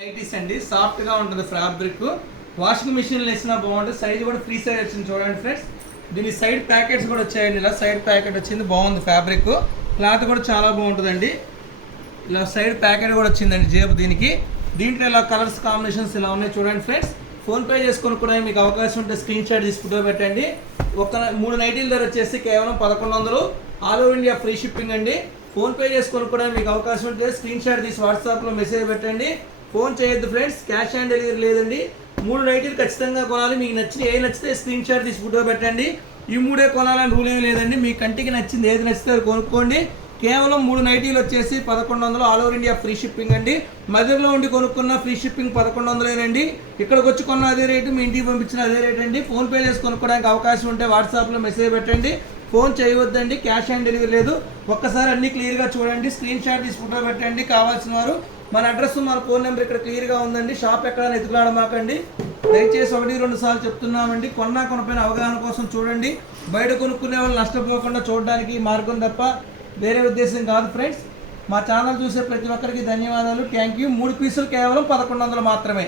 Nighties అండి. సాఫ్ట్గా ఉంటుంది ఫ్యాబ్రిక్ వాషింగ్ మిషన్ వేసినా బాగుంటుంది. సైజ్ కూడా ఫ్రీ సైజ్ వచ్చింది చూడండి ఫ్రెండ్స్ దీని సైడ్ ప్యాకెట్స్ కూడా వచ్చాయండి ఇలా. సైడ్ ప్యాకెట్ వచ్చింది. బాగుంది ఫ్యాబ్రిక్ క్లాత్ కూడా చాలా బాగుంటుందండి. ఇలా సైడ్ ప్యాకెట్ కూడా వచ్చిందండి జేబు దీనికి. దీంట్లో ఇలా కలర్స్ కాంబినేషన్స్ ఇలా ఉన్నాయి చూడండి ఫ్రెండ్స్ ఫోన్ పే చేసుకొని కూడా మీకు అవకాశం ఉంటే స్క్రీన్ షాట్ తీసి ఫోటో పెట్టండి. ఒక మూడు నైటీల ధర వచ్చేసి కేవలం పదకొండు వందలు. All over India free shipping అండి. ఫోన్ పే చేసుకొని కూడా మీకు అవకాశం ఉంటే స్క్రీన్ షాట్ తీసి వాట్సాప్లో మెసేజ్ పెట్టండి. ఫోన్ చేయొద్దు ఫ్రెండ్స్ క్యాష్ ఆన్ డెలివరీ లేదండి. మూడు నైటీలు ఖచ్చితంగా కొనాలి. మీకు నచ్చిన ఏ నచ్చితే స్క్రీన్ షాట్ తీసి ఫోటో పెట్టండి. ఈ మూడే కొనాలని రూల్ ఏమీ లేదండి. మీ కంటికి నచ్చింది ఏది నచ్చితే అది కొనుక్కోండి. కేవలం మూడు నైటీలు వచ్చేసి పదకొండు వందలు all over India free shipping అండి. మధ్యలో ఉండి కొనుక్కున్న ఫ్రీ షిప్పింగ్ పదకొండు వందలేనండి. ఇక్కడికి వచ్చి కొన్న అదే రేటు మీ ఇంటికి పంపించిన అదే రేట్ అండి. ఫోన్పే చేసి కొనుక్కోవడానికి అవకాశం ఉంటే వాట్సాప్లో మెసేజ్ పెట్టండి. ఫోన్ చేయవద్దండి క్యాష్ ఆన్ డెలివరీ లేదు. ఒక్కసారి అన్ని క్లియర్గా చూడండి స్క్రీన్ షాట్ తీసి ఫోటో పెట్టండి కావాల్సిన వారు. మన అడ్రస్ మన ఫోన్ నెంబర్ ఇక్కడ క్లియర్గా ఉందండి. షాప్ ఎక్కడ ఎదుగులాడమాకండి. దయచేసి ఒకటి రెండు సార్లు చెప్తున్నామండి. కొన్నా కొనపైన అవగాహన కోసం చూడండి. బయట కొనుక్కునే వాళ్ళు నష్టపోకుండా చూడడానికి మార్గం తప్ప వేరే ఉద్దేశం కాదు ఫ్రెండ్స్. మా ఛానల్ చూసే ప్రతి ఒక్కరికి ధన్యవాదాలు. థ్యాంక్ యూ మూడు పీసులు కేవలం పదకొండు వందలు మాత్రమే.